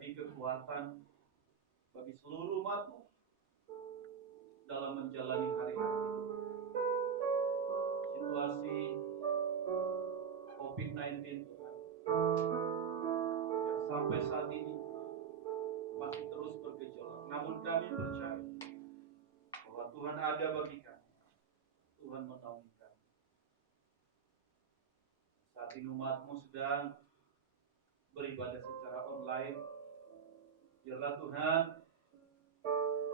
menjadi kekuatan bagi seluruh umat-Mu dalam menjalani hari-hari hidup. Situasi COVID-19 Tuhan, yang sampai saat ini masih terus bergejolak. Namun kami percaya bahwa Tuhan ada bagi kami. Tuhan menolong kami. Saat ini umat-Mu sedang beribadah secara online. Biarlah Tuhan,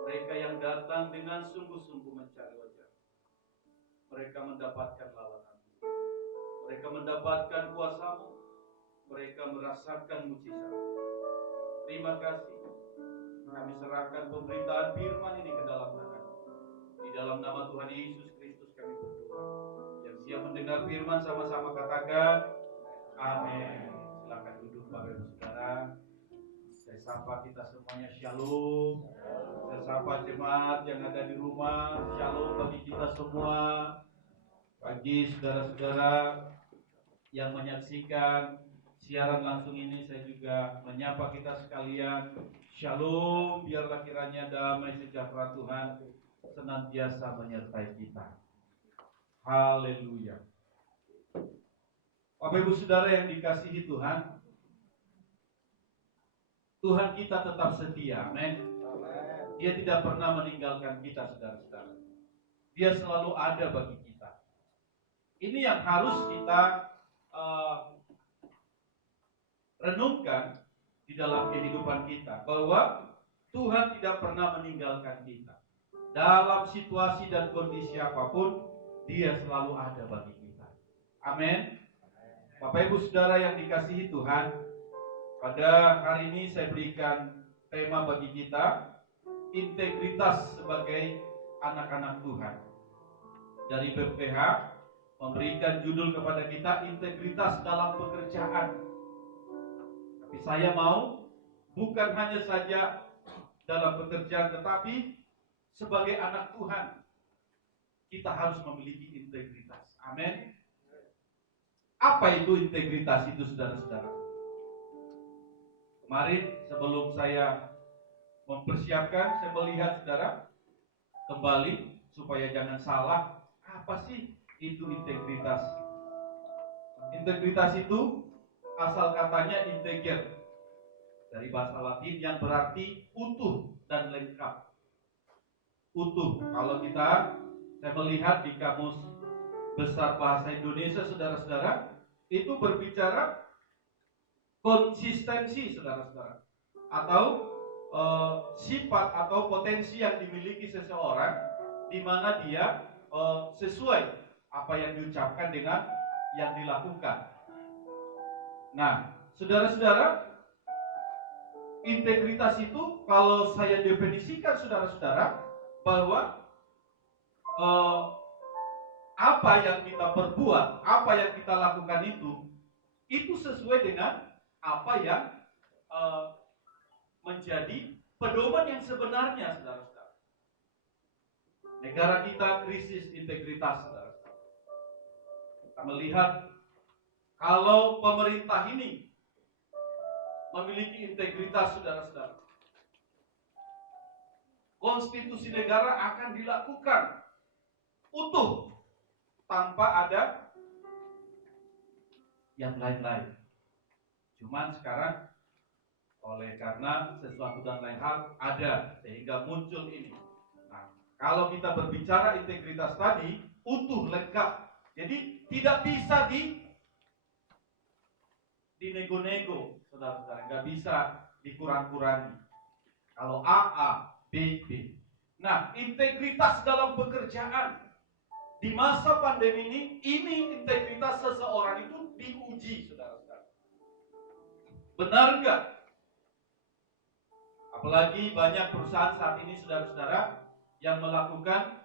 mereka yang datang dengan sungguh-sungguh mencari wajah, mereka mendapatkan lawanan-Mu, mereka mendapatkan kuasa-Mu, mereka merasakan mujizat. Terima kasih. Kami serahkan pemberitaan firman ini ke dalam tangan-Mu. Di dalam nama Tuhan Yesus Kristus kami berdoa. Yang siap mendengar firman sama-sama katakan amin. Silakan duduk Bapak Ibu Saudara. Saya sapa kita semuanya shalom. Saya sapa jemaat yang ada di rumah, shalom bagi kita semua. Bagi saudara-saudara yang menyaksikan siaran langsung ini, saya juga menyapa kita sekalian. Shalom, biarlah kiranya damai sejahtera Tuhan senantiasa menyertai kita. Haleluya. Bapak Ibu Saudara yang dikasihi Tuhan, Tuhan kita tetap setia, amin. Dia tidak pernah meninggalkan kita, saudara-saudara. Dia selalu ada bagi kita. Ini yang harus kita renungkan di dalam kehidupan kita, bahwa Tuhan tidak pernah meninggalkan kita. Dalam situasi dan kondisi apapun, Dia selalu ada bagi kita. Amin. Bapak Ibu Saudara yang dikasihi Tuhan, pada hari ini saya berikan tema bagi kita, integritas sebagai anak-anak Tuhan. Dari BPH memberikan judul kepada kita, integritas dalam pekerjaan. Tapi saya mau bukan hanya saja dalam pekerjaan, tetapi sebagai anak Tuhan kita harus memiliki integritas. Amin. Apa itu integritas itu, saudara-saudara? Kemarin sebelum saya mempersiapkan, saya melihat saudara kembali supaya jangan salah. Apa sih itu integritas? Integritas itu asal katanya integer, dari bahasa Latin yang berarti utuh dan lengkap. Utuh, kalau saya melihat di Kamus Besar Bahasa Indonesia, saudara-saudara, itu berbicara konsistensi, saudara-saudara, atau sifat atau potensi yang dimiliki seseorang, di mana dia sesuai apa yang diucapkan dengan yang dilakukan. Nah, saudara-saudara, integritas itu kalau saya definisikan, saudara-saudara, bahwa apa yang kita perbuat, apa yang kita lakukan itu sesuai dengan apa yang menjadi pedoman yang sebenarnya, saudara-saudara. Negara kita krisis integritas, saudara-saudara. Kita melihat kalau pemerintah ini memiliki integritas, saudara-saudara, konstitusi negara akan dilakukan utuh tanpa ada yang lain-lain. Cuman sekarang karena sesuatu dan lain hal ada, sehingga muncul ini. Nah, kalau kita berbicara integritas tadi, utuh, lengkap. Jadi tidak bisa dinego-nego, saudara-saudara. Nggak bisa dikurang-kurangi. Kalau A, B. Nah, integritas dalam pekerjaan. Di masa pandemi ini integritas seseorang itu diuji, saudara-saudara. Benar nggak? Apalagi banyak perusahaan saat ini, saudara-saudara, yang melakukan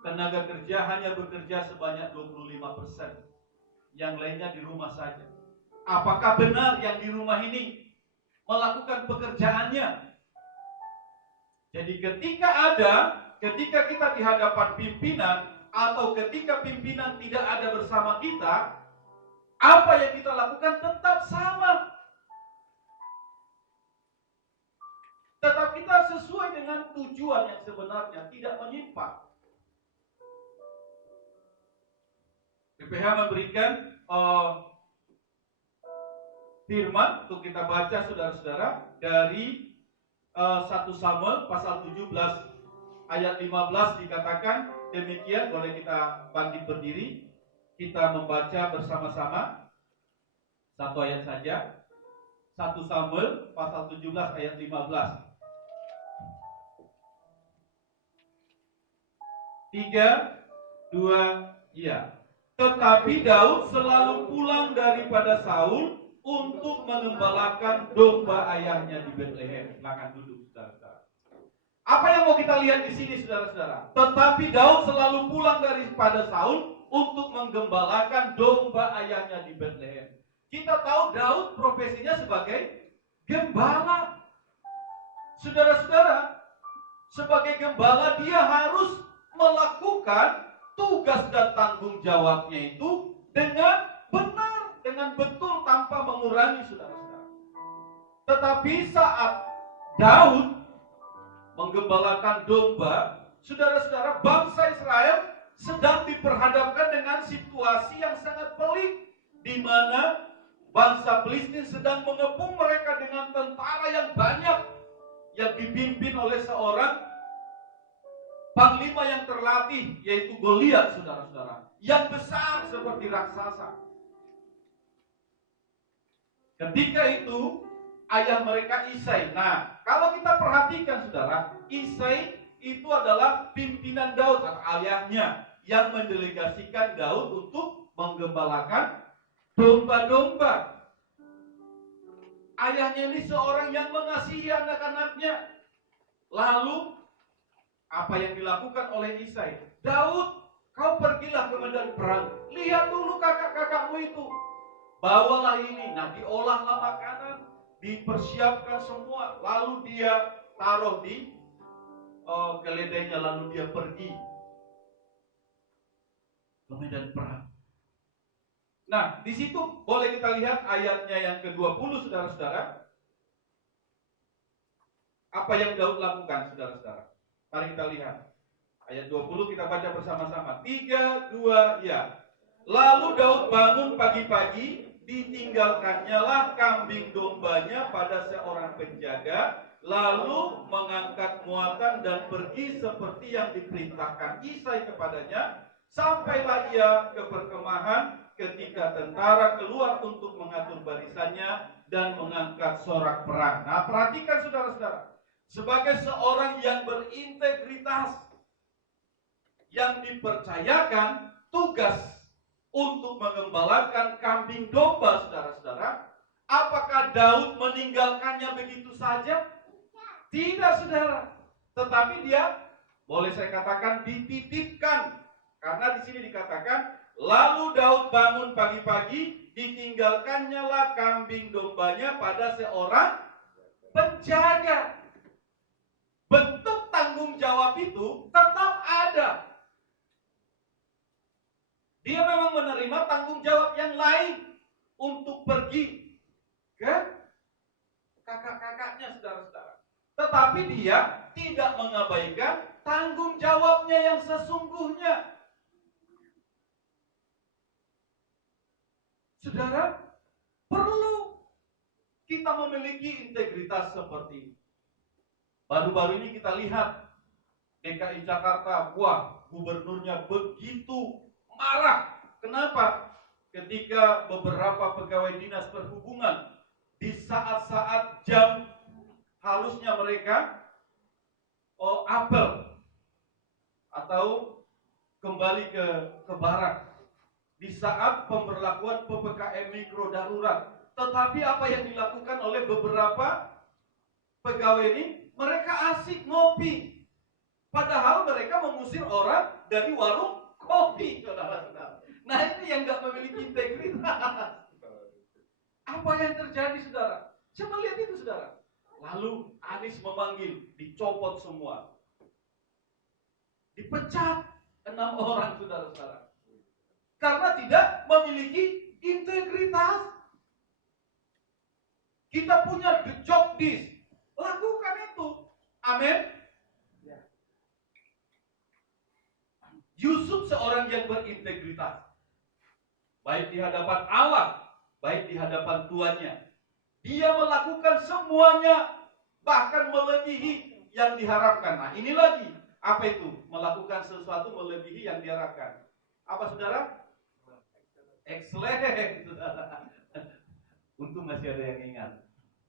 tenaga kerja hanya bekerja sebanyak 25%. Yang lainnya di rumah saja. Apakah benar yang di rumah ini melakukan pekerjaannya? Jadi ketika kita di hadapan pimpinan, atau ketika pimpinan tidak ada bersama kita, apa yang kita lakukan tetap sama. Tetapi kita sesuai dengan tujuan yang sebenarnya, tidak menyimpang. PPH memberikan firman untuk kita baca saudara-saudara dari 1 Samuel pasal 17 ayat 15 dikatakan demikian. Boleh kita bangkit berdiri, kita membaca bersama-sama satu ayat saja. 1 Samuel pasal 17 ayat 15. 3, 2, ya. Tetapi Daud selalu pulang daripada Saul untuk mengembalakan domba ayahnya di Bethlehem. Silakan duduk, saudara-saudara. Apa yang mau kita lihat di sini, saudara-saudara? Tetapi Daud selalu pulang daripada Saul untuk menggembalakan domba ayahnya di Bethlehem. Kita tahu Daud profesinya sebagai gembala. Saudara-saudara, sebagai gembala dia harus melakukan tugas dan tanggung jawabnya itu dengan benar, dengan betul, tanpa mengurangi, saudara-saudara. Tetapi saat Daud menggembalakan domba, saudara-saudara, bangsa Israel sedang diperhadapkan dengan situasi yang sangat pelik, di mana bangsa Filistin sedang mengepung mereka dengan tentara yang banyak, yang dipimpin oleh seorang panglima yang terlatih, yaitu Goliat, saudara-saudara, yang besar seperti raksasa. Ketika itu ayah mereka Isai. Nah, kalau kita perhatikan, saudara, Isai itu adalah pimpinan Daud atau ayahnya yang mendelegasikan Daud untuk menggembalakan domba-domba. Ayahnya ini seorang yang mengasihi anak-anaknya. Lalu apa yang dilakukan oleh Isai? Daud, kau pergilah ke medan perang. Lihat dulu kakak-kakakmu itu. Bawalah ini. Nah, diolahlah makanan, dipersiapkan semua. Lalu dia taruh di keledainya, lalu dia pergi ke medan perang. Nah, di situ boleh kita lihat ayatnya yang ke-20, saudara-saudara. Apa yang Daud lakukan, saudara-saudara? Mari kita lihat. Ayat 20 kita baca bersama-sama. 3, 2, ya. Lalu Daud bangun pagi-pagi, ditinggalkannya lah kambing dombanya pada seorang penjaga, lalu mengangkat muatan dan pergi seperti yang diperintahkan Isai kepadanya. Sampailah ia ke perkemahan ketika tentara keluar untuk mengatur barisannya dan mengangkat sorak perang. Nah, perhatikan saudara-saudara. Sebagai seorang yang berintegritas, yang dipercayakan tugas untuk mengembalakan kambing domba, saudara-saudara, apakah Daud meninggalkannya begitu saja? Tidak, saudara. Tetapi dia, boleh saya katakan, dititipkan. Karena di sini dikatakan, lalu Daud bangun pagi-pagi, ditinggalkannya lah kambing dombanya pada seorang penjaga. Bentuk tanggung jawab itu tetap ada. Dia memang menerima tanggung jawab yang lain untuk pergi ke kakak-kakaknya, saudara-saudara. Tetapi dia tidak mengabaikan tanggung jawabnya yang sesungguhnya. Saudara, perlu kita memiliki integritas seperti ini. Baru-baru ini kita lihat DKI Jakarta, wah, gubernurnya begitu marah. Kenapa? Ketika beberapa pegawai dinas perhubungan di saat-saat jam harusnya mereka apel atau kembali ke barak di saat pemberlakuan PPKM mikro darurat. Tetapi apa yang dilakukan oleh beberapa pegawai ini? Mereka asik ngopi. Padahal mereka mengusir orang dari warung kopi, saudara-saudara. Nah, ini yang nggak memiliki integritas. Apa yang terjadi, saudara? Coba lihat itu, saudara. Lalu Anies memanggil, dicopot semua. Dipecat 6 orang, saudara-saudara. Karena tidak memiliki integritas. Kita punya the job list. Lakukan itu. Amin. Yusuf seorang yang berintegritas. Baik di hadapan Allah, baik di hadapan tuannya. Dia melakukan semuanya, bahkan melebihi yang diharapkan. Nah, ini lagi. Apa itu? Melakukan sesuatu melebihi yang diharapkan. Apa, saudara? Excellent, saudara. Untung masih ada yang ingat.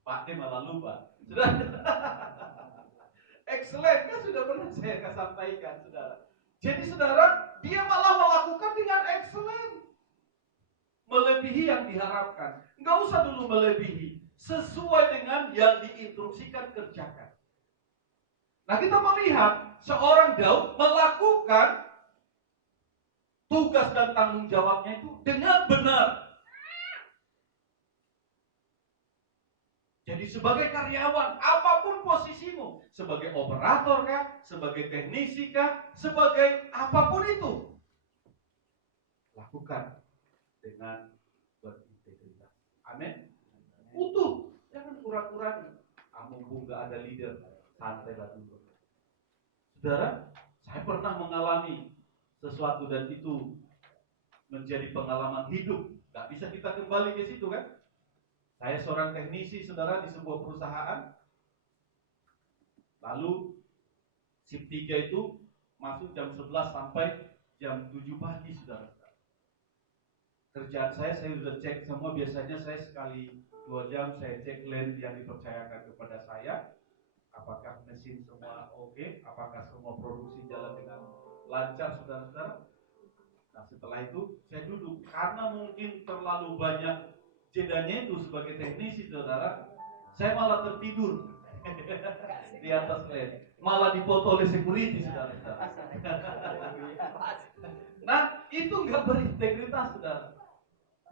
Pak D malah lupa. Saudara. Excellent, kan sudah pernah saya sampaikan, saudara. Jadi, saudara, dia malah melakukan dengan excellent. Melebihi yang diharapkan. Enggak usah dulu melebihi. Sesuai dengan yang diinstruksikan kerjakan. Nah, kita melihat seorang Daud melakukan tugas dan tanggung jawabnya itu dengan benar. Jadi sebagai karyawan, apapun posisimu, sebagai operator kah, sebagai teknisi kah, sebagai apapun itu, lakukan dengan berintegritas. Amin. Utuh, jangan kurang-kurang. Mumpung nggak ada leader, santailah dulu. Saudara, saya pernah mengalami sesuatu dan itu menjadi pengalaman hidup. Gak bisa kita kembali ke situ kan? Saya seorang teknisi, saudara, di sebuah perusahaan. Lalu shift 3 itu masuk jam 11 sampai jam 7 pagi, saudara. Kerjaan saya sudah cek semua. Biasanya saya sekali 2 jam saya cek land yang dipercayakan kepada saya. Apakah mesin semua oke? Apakah semua produksi jalan dengan lancar, saudara-saudara? Nah, setelah itu saya duduk. Karena mungkin terlalu banyak jedanya itu sebagai teknisi, saudara, saya malah tertidur di atas land. Malah dipoto oleh security, saudara-saudara. Nah, itu nggak berintegritas, saudara.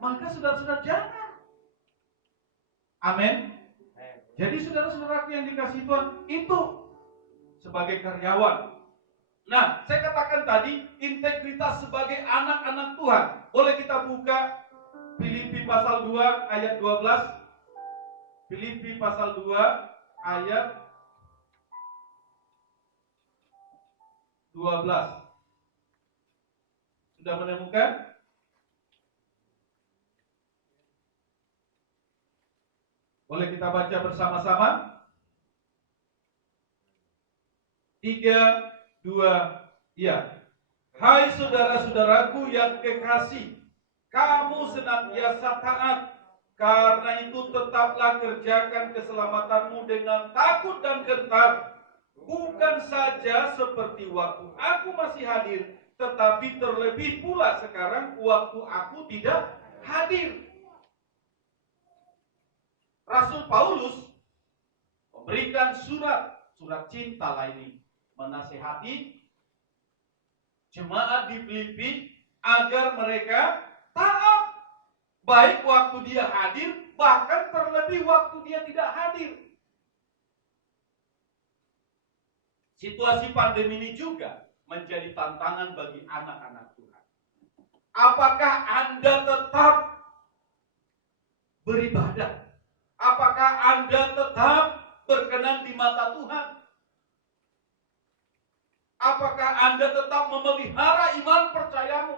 Maka saudara-saudara jangan. Amin. Jadi saudara-saudaraku yang dikasihi Tuhan, itu sebagai karyawan. Nah, saya katakan tadi integritas sebagai anak-anak Tuhan. Boleh kita buka Filipi pasal 2 ayat 12. Filipi pasal 2 ayat 12. Sudah menemukan? Boleh kita baca bersama-sama? 3, 2, ya. Hai saudara-saudaraku yang kekasih, kamu senantiasa taat. Karena itu tetaplah kerjakan keselamatanmu dengan takut dan gentar. Bukan saja seperti waktu aku masih hadir, tetapi terlebih pula sekarang waktu aku tidak hadir. Rasul Paulus memberikan surat cinta lah ini, menasihati jemaat di Filipi agar mereka taat, baik waktu dia hadir, bahkan terlebih waktu dia tidak hadir. Situasi pandemi ini juga menjadi tantangan bagi anak-anak Tuhan. Apakah Anda tetap beribadah? Apakah Anda tetap berkenan di mata Tuhan? Apakah Anda tetap memelihara iman percayamu?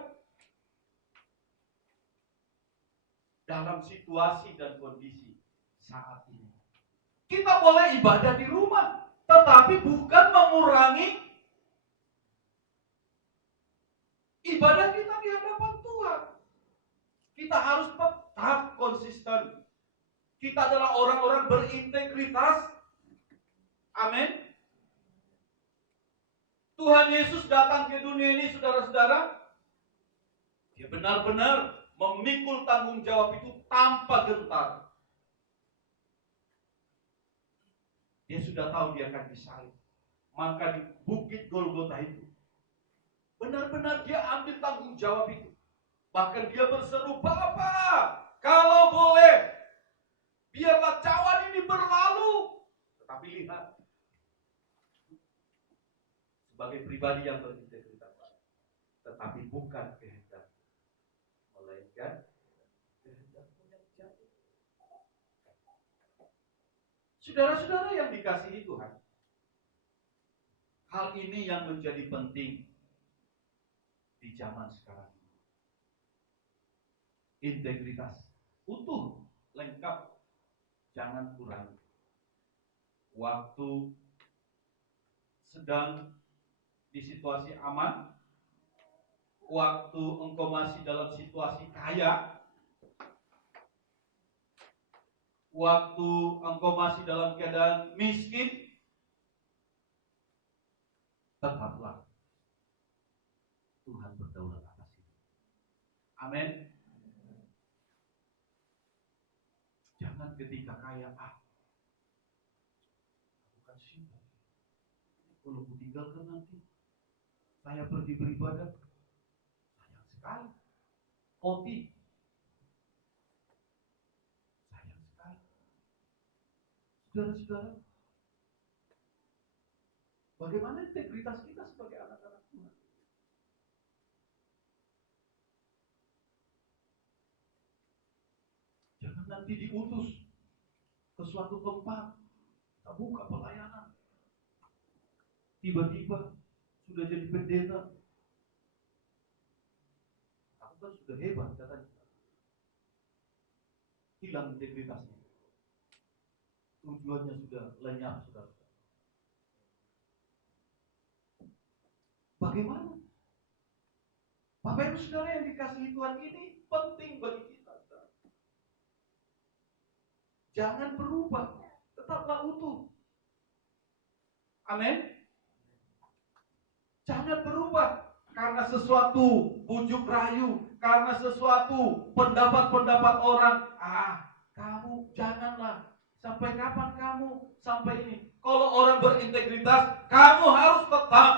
Dalam situasi dan kondisi saat ini. Kita boleh ibadah di rumah, tetapi bukan mengurangi ibadah kita di hadapan Tuhan. Kita harus tetap konsisten. Kita adalah orang-orang berintegritas. Amin. Tuhan Yesus datang ke dunia ini, saudara-saudara. Dia benar-benar memikul tanggung jawab itu tanpa gentar. Dia sudah tahu dia akan disalib. Maka di bukit Golgota itu, benar-benar dia ambil tanggung jawab itu. Bahkan dia berseru, Bapa, kalau boleh, biarlah cawan ini berlalu. Tetapi lihat, sebagai pribadi yang berintegritas, tetapi bukan kehendak, melainkan kehendakmu yang jadi. Saudara-saudara yang dikasihi Tuhan, hal ini yang menjadi penting di zaman sekarang. Integritas utuh, lengkap, jangan kurang. Waktu sedang di situasi aman, waktu engkau masih dalam situasi kaya, waktu engkau masih dalam keadaan miskin, tetaplah Tuhan berdaulat atas itu. Amin. Jangan ketika kaya, bukan simpan. Kalau aku tinggalkan nanti, saya pergi beribadah, sayang sekali. Kopi, sayang sekali. Saudara-saudara, bagaimana integritas kita sebagai anak-anak Tuhan? Jangan nanti diutus ke suatu tempat, kita buka pelayanan, tiba-tiba sudah jadi pendeta. Aku kan sudah hebat katanya. Hilang integritasnya. Tujuannya sudah lenyap, saudara. Bagaimana? Bapak Ibu Saudara yang dikasihi Tuhan, ini penting bagi kita. Jangan berubah, tetaplah utuh. Amin. Jangan berubah karena sesuatu bujuk rayu, karena sesuatu pendapat-pendapat orang. Kamu janganlah. Sampai kapan kamu sampai ini? Kalau orang berintegritas, kamu harus tetap.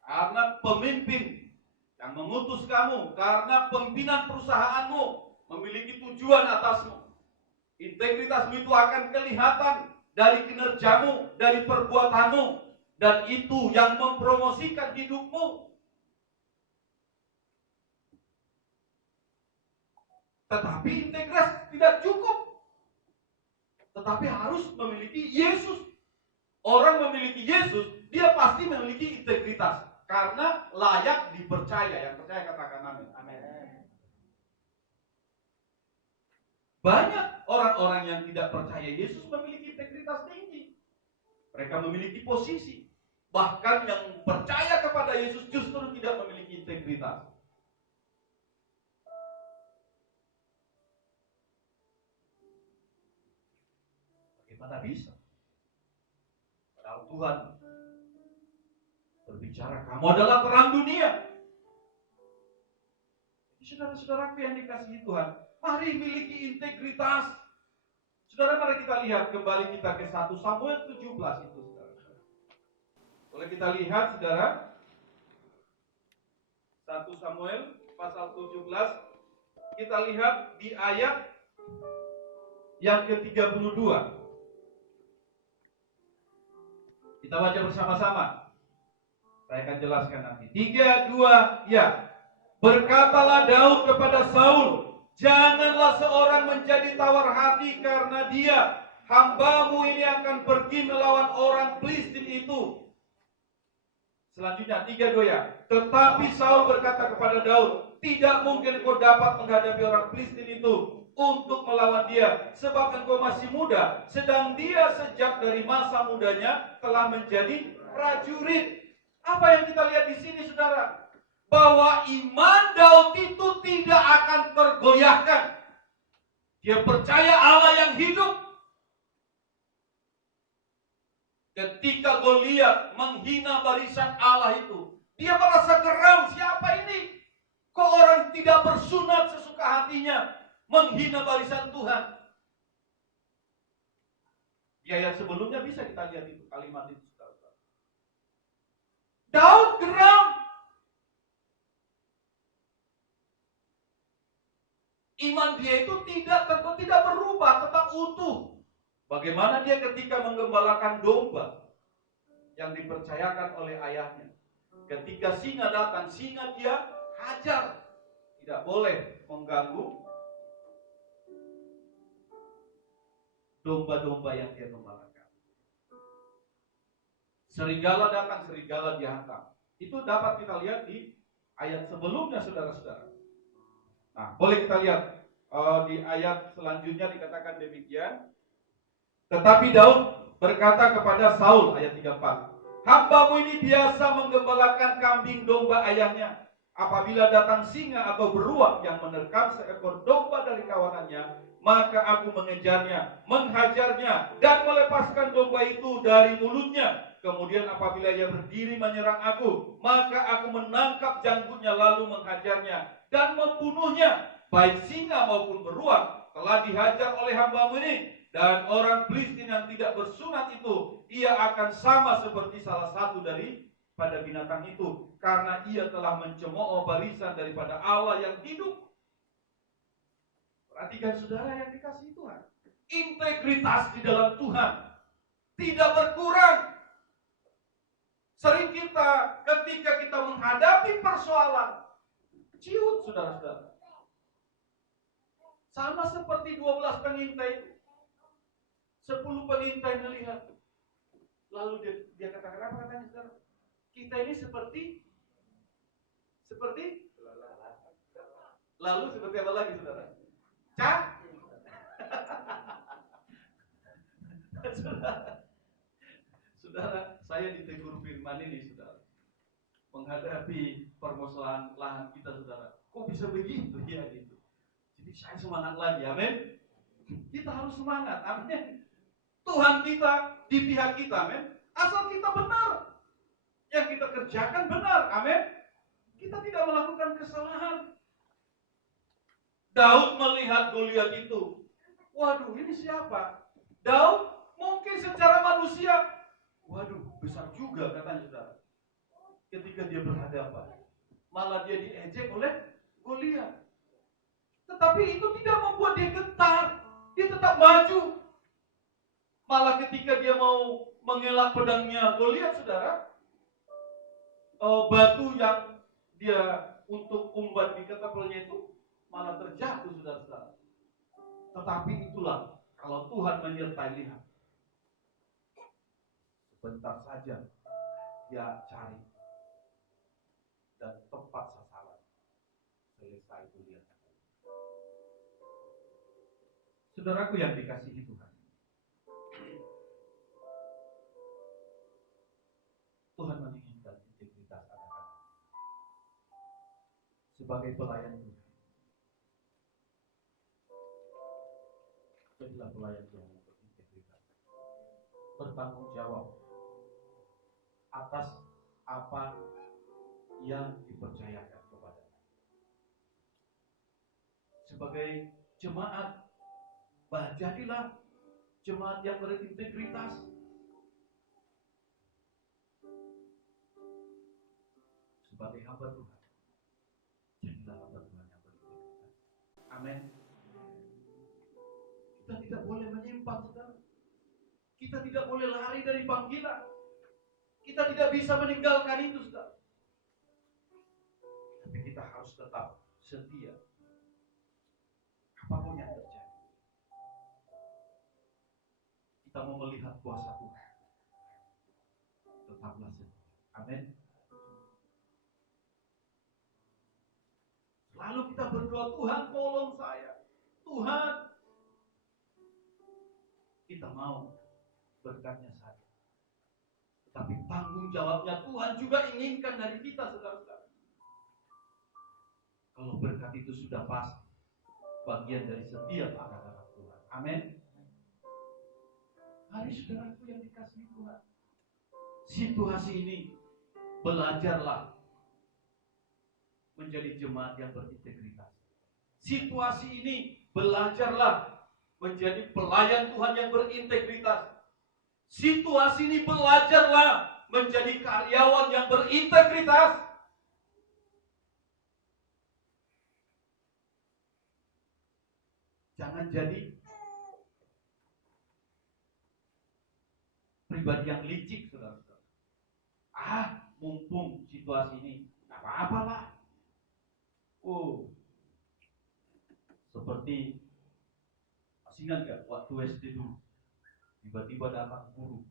Karena pemimpin yang mengutus kamu, karena pimpinan perusahaanmu memiliki tujuan atasmu. Integritasmu itu akan kelihatan dari kinerjamu, dari perbuatanmu, dan itu yang mempromosikan hidupmu. Tetapi integritas tidak cukup, tetapi harus memiliki Yesus. Orang memiliki Yesus, dia pasti memiliki integritas karena layak dipercaya. Yang percaya katakan amin. Amin. Banyak orang-orang yang tidak percaya Yesus memiliki integritas tinggi. Mereka memiliki posisi. Bahkan yang percaya kepada Yesus justru tidak memiliki integritas. Bagaimana bisa? Padahal Tuhan berbicara, kamu adalah terang dunia. Saudara-saudaraku yang dikasihi Tuhan, mari miliki integritas. Saudara, mari kita lihat kembali kita ke 1 Samuel 17 itu, saudara. Boleh kita lihat, saudara? 1 Samuel pasal 17, kita lihat di ayat yang ke-32. Kita baca bersama-sama. Saya akan jelaskan nanti. 3, 2, ya. Berkatalah Daud kepada Saul, janganlah seorang menjadi tawar hati karena dia, hambamu ini akan pergi melawan orang Filistin itu. Selanjutnya 3, 2 ya. Tetapi Saul berkata kepada Daud, tidak mungkin engkau dapat menghadapi orang Filistin itu untuk melawan dia, sebab engkau masih muda, sedang dia sejak dari masa mudanya telah menjadi prajurit. Apa yang kita lihat di sini, saudara? Bahwa iman Daud itu tidak akan tergoyahkan. Dia percaya Allah yang hidup. Ketika Goliat menghina barisan Allah itu, dia merasa geram, siapa ini? Kok orang tidak bersunat sesuka hatinya menghina barisan Tuhan? Di ayat sebelumnya bisa kita lihat itu, kalimat itu. Daud geram. Iman dia itu tidak berubah, tetap utuh. Bagaimana dia ketika menggembalakan domba yang dipercayakan oleh ayahnya. Ketika singa datang, singa dia hajar. Tidak boleh mengganggu domba-domba yang dia gembalakan. Serigala datang, serigala dihantam. Itu dapat kita lihat di ayat sebelumnya, saudara-saudara. Nah, boleh kita lihat di ayat selanjutnya dikatakan demikian. Tetapi Daud berkata kepada Saul, ayat 34, "Hambamu ini biasa menggembalakan kambing domba ayahnya. Apabila datang singa atau beruang yang menerkam seekor domba dari kawanannya, maka aku mengejarnya, menghajarnya, dan melepaskan domba itu dari mulutnya. Kemudian apabila ia berdiri menyerang aku, maka aku menangkap janggutnya lalu menghajarnya dan membunuhnya. Baik singa maupun beruang telah dihajar oleh hambamu ini. Dan orang Filistin yang tidak bersunat itu, ia akan sama seperti salah satu pada binatang itu, karena ia telah mencemooh barisan daripada Allah yang hidup." Perhatikan saudara yang dikasihi Tuhan, integritas di dalam Tuhan tidak berkurang. Sering kita ketika kita menghadapi persoalan, ciut saudara-saudara. Sama seperti 12 pengintai itu. 10 pengintai melihat. Lalu dia katakan apa katanya saudara? Kita ini seperti lalu seperti apa lagi saudara? Saudara, saya ditegur firman ini saudara. Menghadapi permasalahan lahan kita saudara. Kok bisa begitu ya gitu. Jadi saya semangat lagi, amin. Kita harus semangat, amin. Tuhan kita di pihak kita, amin. Asal kita benar, yang kita kerjakan benar, amin. Kita tidak melakukan kesalahan. Daud melihat Goliat itu, waduh ini siapa? Daud mungkin secara manusia, waduh besar juga katanya saudara. Ketika dia berhadapan, malah dia diejek oleh Goliat. Tetapi itu tidak membuat dia gentar, dia tetap maju. Malah ketika dia mau mengelak pedangnya Goliat saudara, batu yang dia untuk umbat di ketapelnya itu malah terjatuh saudara-saudara. Tetapi itulah kalau Tuhan menyertai, lihat, sebentar saja dia cari dan tepat sasaran. Selesai Goliat. Saudaraku yang dikasihi Tuhan, Tuhan menginginkan integritas anak-anak sebagai pelayan Tuhan. Jadilah pelayan Tuhan yang berintegritas, bertanggung jawab atas apa yang dipercayakan kepadanya. Sebagai jemaat, jadilah jemaat yang berintegritas. Sebagai hamba Tuhan, jadilah hamba Tuhan yang berintegritas. Amin. Kita tidak boleh menyimpang, saudara. Kita tidak boleh lari dari panggilan. Kita tidak bisa meninggalkan itu, saudara. Tapi kita harus tetap setia. Apapun yang terjadi, kita mau melihat kuasa Tuhan, tetaplah setia. Amin. Lalu kita berdoa, Tuhan tolong saya. Tuhan, kita mau berkatnya saja, tapi tanggung jawabnya Tuhan juga inginkan dari kita, saudara-saudara. Kalau berkat itu sudah pasti bagian dari setiap anak-anak Tuhan. Amin. Hari saudaraku yang dikasihi Tuhan, situasi ini belajarlah menjadi jemaat yang berintegritas. Situasi ini belajarlah menjadi pelayan Tuhan yang berintegritas. Situasi ini belajarlah menjadi karyawan yang berintegritas. Jangan jadi pribadi yang licik, saudara-saudara. Mumpung situasi ini, gak apa-apa lah. Seperti masih ingat gak waktu SD dulu? Tiba-tiba datang guru,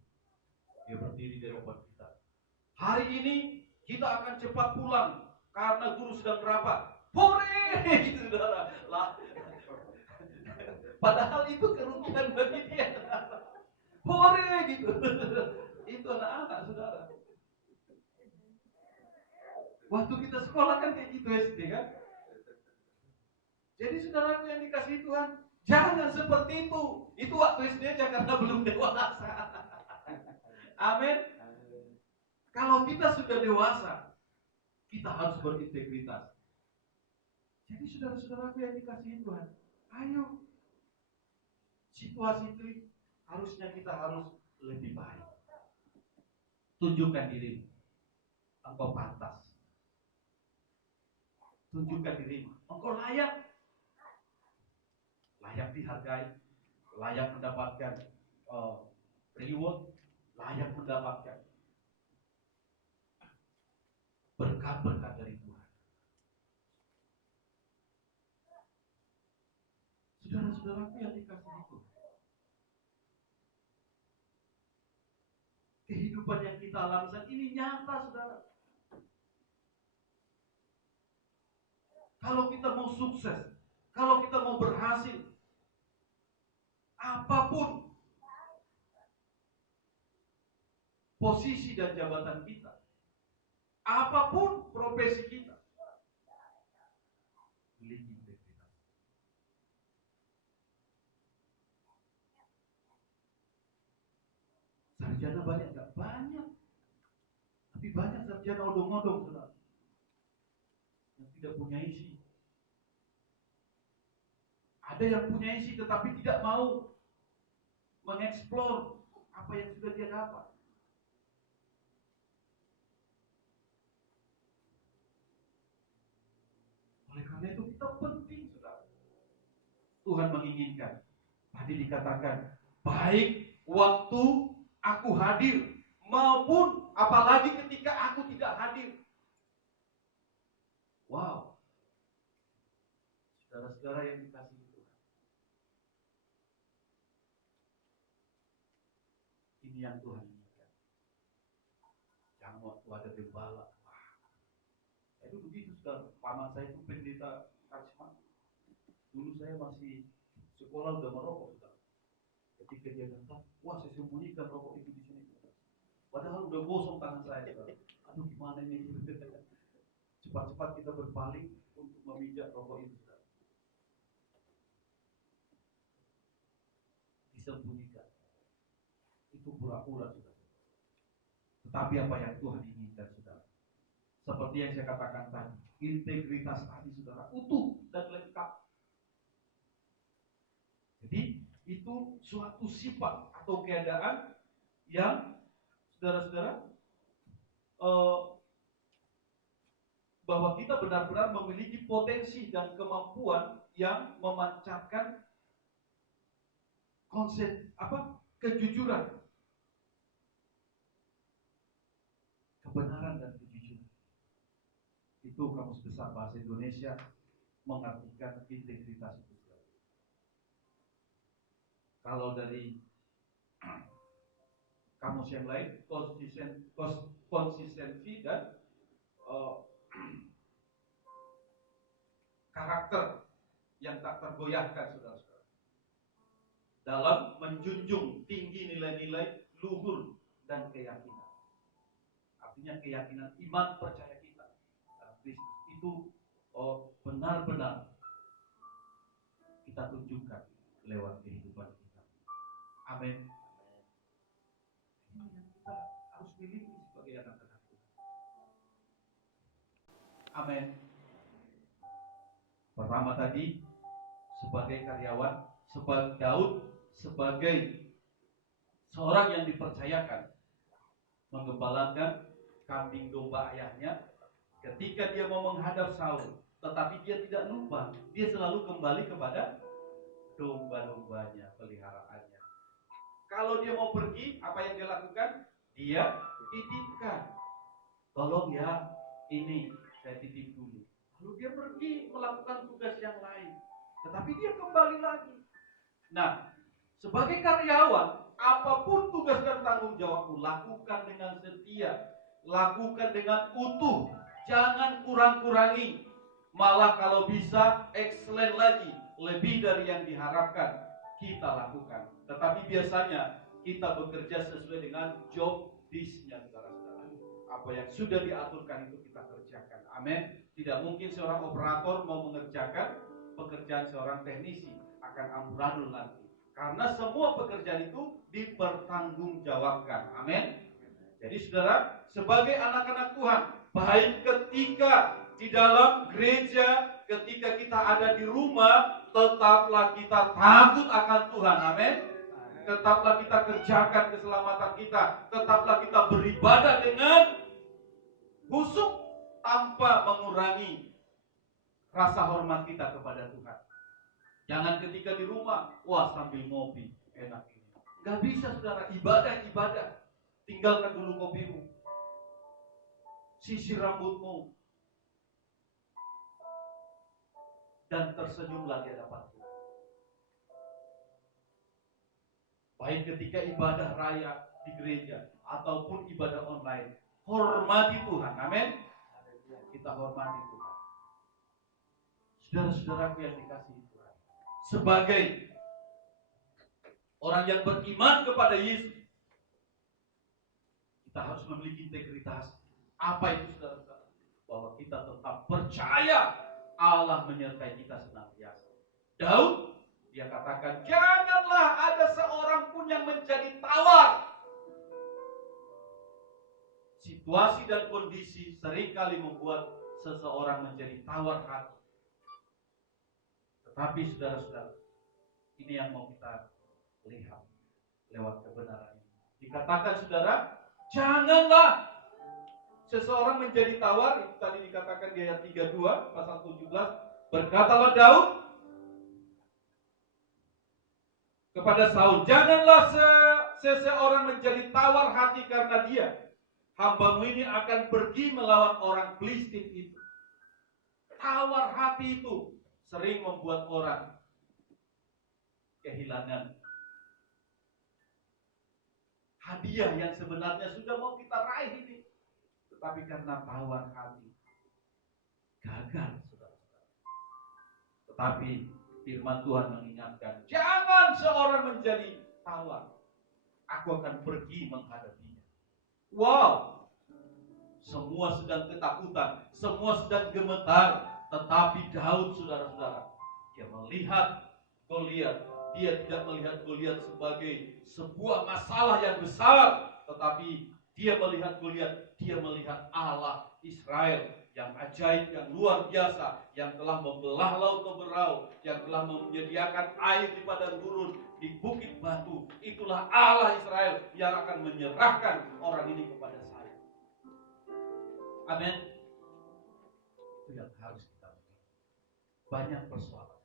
dia berdiri di depan kita. Hari ini kita akan cepat pulang karena guru sedang rapat. Hore, gitu saudara. Lah, padahal itu kerugian bagi dia. Hore, gitu. Itu anak-anak saudara. Waktu kita sekolah kan kayak gitu SD kan. Jadi saudaraku yang dikasihi Tuhan, jangan seperti itu. Itu waktu SD aja karena belum dewasa. Amin. Kalau kita sudah dewasa, kita harus berintegritas. Jadi saudara-saudaraku yang dikasihi Tuhan, ayo. Situasi itu harusnya kita harus lebih baik. Tunjukkan diri. Engkau pantas. Tunjukkan dirimu. Engkau layak. Layak dihargai. Layak mendapatkan reward. Layak mendapatkan berkat-berkat dari Tuhan. Saudara-saudaraku yang dikasihi Tuhan, kehidupan yang kita alami saat ini nyata, saudara. Kalau kita mau sukses, kalau kita mau berhasil, apapun posisi dan jabatan kita, apapun profesi kita, miliki integritas. Sarjana banyak nggak? Banyak. Tapi banyak sarjana odong-odong, saudara, yang tidak punya isi. Ada yang punya isi tetapi tidak mau mengeksplor apa yang sudah dia dapat. Oleh karena itu kita penting, saudara. Tuhan menginginkan. Tadi dikatakan, baik waktu aku hadir maupun apalagi ketika aku tidak hadir. Wow. Saudara-saudara yang dikasihi Tuhan, ini yang Tuhan inginkan. Jangan waktu ada gembala. Wah. Itu begitu, saudara. Paman saya itu pendeta karisma. Dulu saya masih sekolah udah merokok, saudara. Ketika dia datang, wah saya sembunyikan rokok itu di sini. Padahal udah gosong tangan saya, saudara. Aduh gimana ini? Cepat-cepat kita berpaling untuk memijak rokok itu, saudara. Disembunyikan. Itu pura-pura, saudara. Tetapi apa yang Tuhan inginkan, saudara? Seperti yang saya katakan tadi, integritas tadi, saudara, utuh dan lengkap. Jadi itu suatu sifat atau keadaan yang saudara-saudara bahwa kita benar-benar memiliki potensi dan kemampuan yang memancarkan kejujuran, kebenaran dan kejujuran. Itu Kamus Besar Bahasa Indonesia mengartikan integritas itu. Kalau dari kamus yang lain, konsistensi dan karakter yang tak tergoyahkan, saudara-saudara, dalam menjunjung tinggi nilai-nilai luhur dan keyakinan. Artinya keyakinan iman percaya kita Kristus itu benar-benar kita tunjukkan lewat kehidupan kita. Amin. Ini yang kita harus miliki sebagai anak-anak Tuhan. Amin. Pertama tadi, sebagai karyawan, sebagai Daud, sebagai seorang yang dipercayakan menggembalakan kambing domba ayahnya, ketika dia mau menghadap Saul, tetapi dia tidak lupa, dia selalu kembali kepada domba-dombanya, peliharaannya. Kalau dia mau pergi, apa yang dia lakukan? Dia titipkan. Tolong ya, ini saya titip dulu. Lalu dia pergi melakukan tugas yang lain. Tetapi dia kembali lagi. Nah, sebagai karyawan, apapun tugas dan tanggung jawabmu, lakukan dengan setia, lakukan dengan utuh, jangan kurang-kurangi. Malah kalau bisa excellent lagi, lebih dari yang diharapkan kita lakukan. Tetapi biasanya kita bekerja sesuai dengan job desk-nya, saudara-saudara. Apa yang sudah diaturkan itu kita kerjakan. Amin. Tidak mungkin seorang operator mau mengerjakan pekerjaan seorang teknisi, akan amburadul nanti. Karena semua pekerjaan itu dipertanggungjawabkan. Amin. Jadi saudara, sebagai anak-anak Tuhan, baik ketika di dalam gereja, ketika kita ada di rumah, tetaplah kita takut akan Tuhan. Amin. Tetaplah kita kerjakan keselamatan kita, tetaplah kita beribadah dengan khusyuk tanpa mengurangi rasa hormat kita kepada Tuhan. Jangan ketika di rumah, wah sambil ngopi, enak ini. Gak bisa saudara, ibadah. Tinggalkan dulu kopimu, sisir rambutmu, dan tersenyumlah di hadapan Tuhan. Baik ketika ibadah raya di gereja ataupun ibadah online, hormati Tuhan. Amin. Kita hormati Tuhan. Saudara-saudaraku yang dikasihi Tuhan, sebagai orang yang beriman kepada Yesus, kita harus memiliki integritas. Apa itu, saudara-saudara? Bahwa kita tetap percaya Allah menyertai kita senantiasa. Daud, dia katakan, janganlah ada seorang pun yang menjadi tawar. Situasi dan kondisi seringkali membuat seseorang menjadi tawar hati. Tetapi saudara-saudara, ini yang mau kita lihat lewat kebenaran ini. Dikatakan saudara, janganlah seseorang menjadi tawar. Itu tadi dikatakan di ayat 32 pasal 17. Berkatalah Daud kepada Saul, janganlah seseorang menjadi tawar hati karena dia. Hambamu ini akan pergi melawan orang Filistin itu. Tawar hati itu sering membuat orang kehilangan hadiah yang sebenarnya sudah mau kita raih ini. Tetapi karena tawar hati, gagal, saudara-saudara. Tetapi firman Tuhan mengingatkan, jangan seorang menjadi tawar. Aku akan pergi menghadapinya. Wow, semua sedang ketakutan, semua sedang gemetar. Tetapi Daud, saudara-saudara, dia melihat Goliat. Dia tidak melihat Goliat sebagai sebuah masalah yang besar, tetapi dia melihat Goliat, dia melihat Allah Israel yang ajaib, yang luar biasa, yang telah membelah laut berau, yang telah menyediakan air di padang gurun, di bukit batu. Itulah Allah Israel yang akan menyerahkan orang ini kepada saya. Amin. Itu yang harus kita lakukan. Banyak persoalan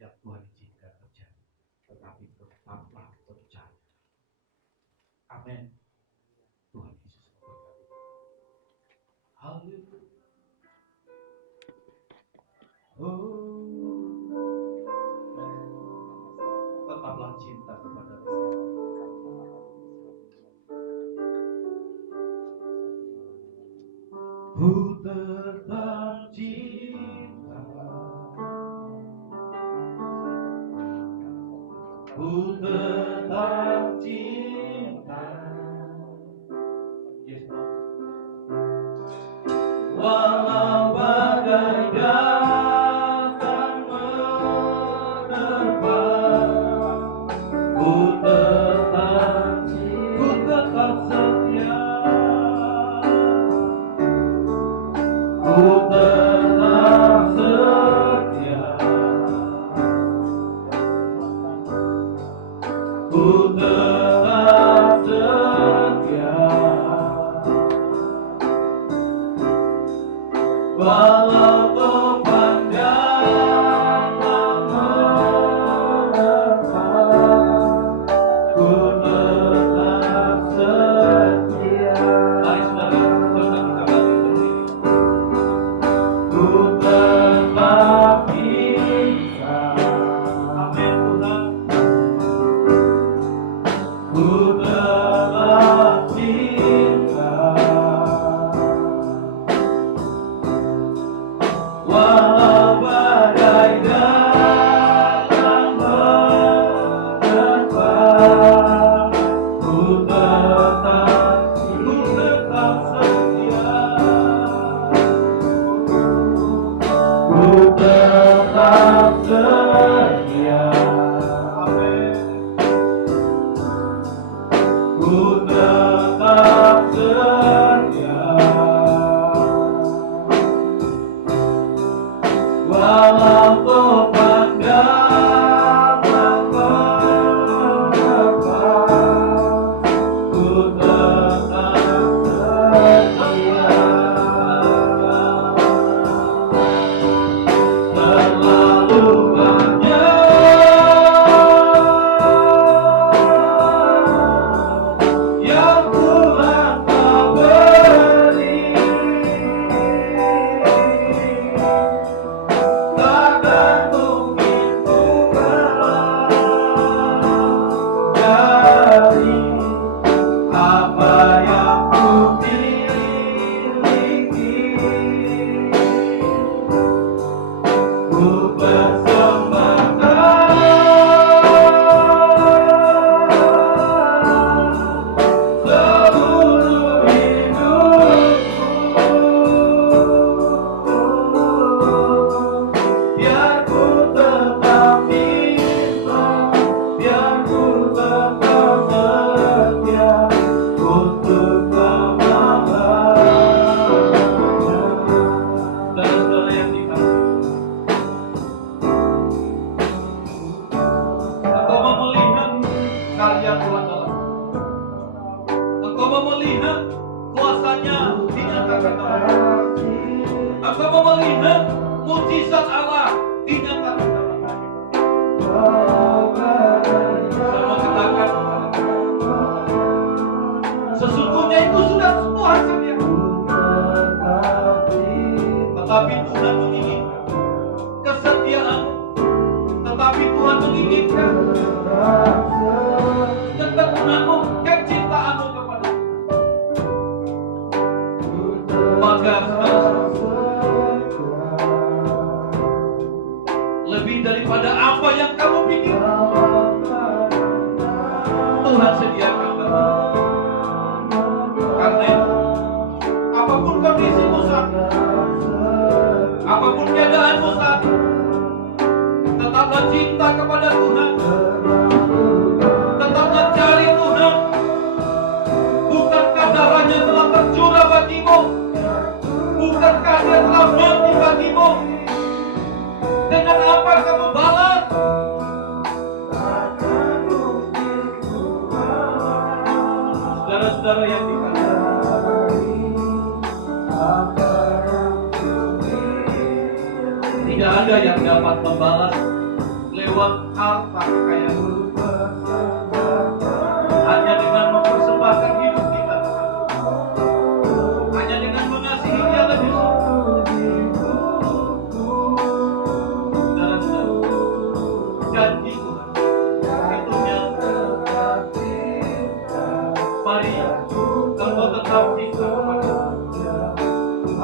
yang Tuhan izinkan terjadi, tetapi tetaplah percaya. Amin. Tuhan Yesus memberkati. Haleluya. Tetaplah cinta kepada Tuhan. Ku tetap cinta, ku tetap cinta, yes, walau badai datang menerpa, ku tetap setia, ku tetap setia, ku tetap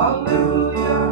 Hallelujah.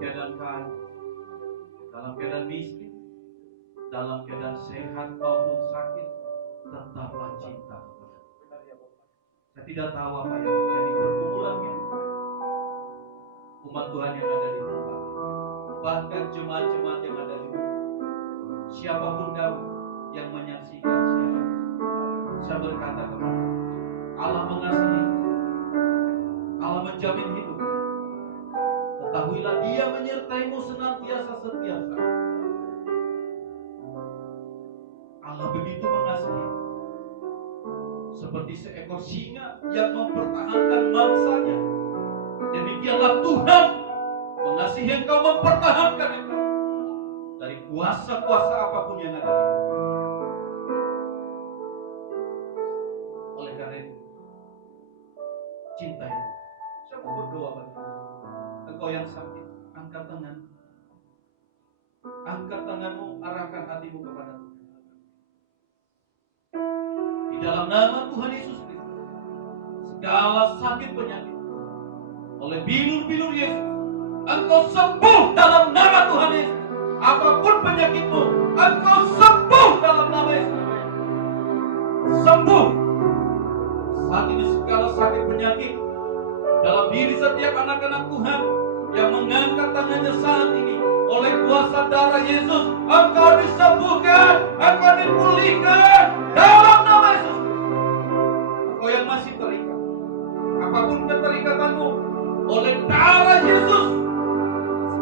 keadaan kaya, dalam keadaan miskin, dalam keadaan sehat maupun sakit, tetaplah cinta kepada Tuhan. Saya tidak tahu apa yang menjadi pergumulan hidup umat Tuhan yang ada di tempat ini, bahkan jemaat-jemaat yang ada di sini. Siapapun kamu yang menyaksikan siaran, saya berkata kepada Allah mengasihi, Allah menjamin hidup. Ketahuilah Dia menyertaimu senantiasa setiasa. Allah begitu mengasihi, seperti seekor singa yang mempertahankan mangsanya. Demikianlah Tuhan mengasihi engkau, mempertahankan engkau dari kuasa-kuasa apapun yang ada di dunia. Oleh karena itu, cintai Tuhan. Saya mau berdoa bagi engkau yang sakit, angkat tangan. Angkat tanganmu, arahkan hatimu kepada Tuhan. Di dalam nama Tuhan Yesus Kristus, segala sakit penyakit oleh bilur-bilur Yesus, engkau sembuh dalam nama Tuhan Yesus. Apapun penyakitmu, engkau sembuh dalam nama Yesus. Sembuh. Saat ini segala sakit penyakit dalam diri setiap anak-anak Tuhan yang mengangkat tangannya saat ini, oleh kuasa darah Yesus, engkau disembuhkan, engkau dipulihkan dalam nama Yesus. Engkau yang masih terikat, apapun keterikatanmu, oleh darah Yesus,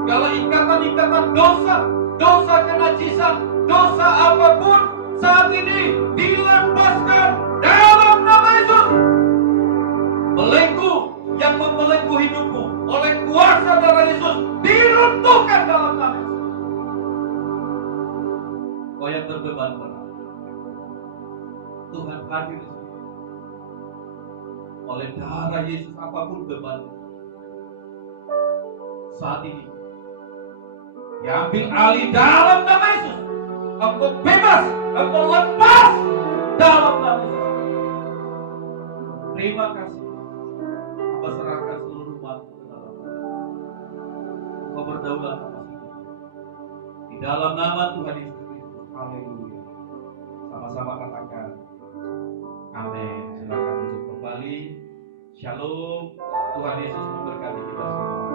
segala ikatan-ikatan dosa, dosa kenajisan, dosa apapun saat ini dilepaskan dalam nama Yesus. Belenggu yang membelenggu hidupmu, oleh kuasa darah Yesus diruntuhkan dalam nama Yesus. Kau yang berbeban berat, Tuhan hadir di sini. Oleh darah Yesus, apapun beban saat ini diambil alih dalam nama Yesus. Engkau bebas, engkau lepas dalam nama Yesus. Terima kasih. Hamba serahkan seluruh umatmu ke dalam Tuhan. Engkau berdaulat atas hidup. Di dalam nama Tuhan Yesus Kristus. Haleluya. Sama-sama katakan amin. Silakan duduk kembali. Shalom. Tuhan Yesus memberkati kita semua.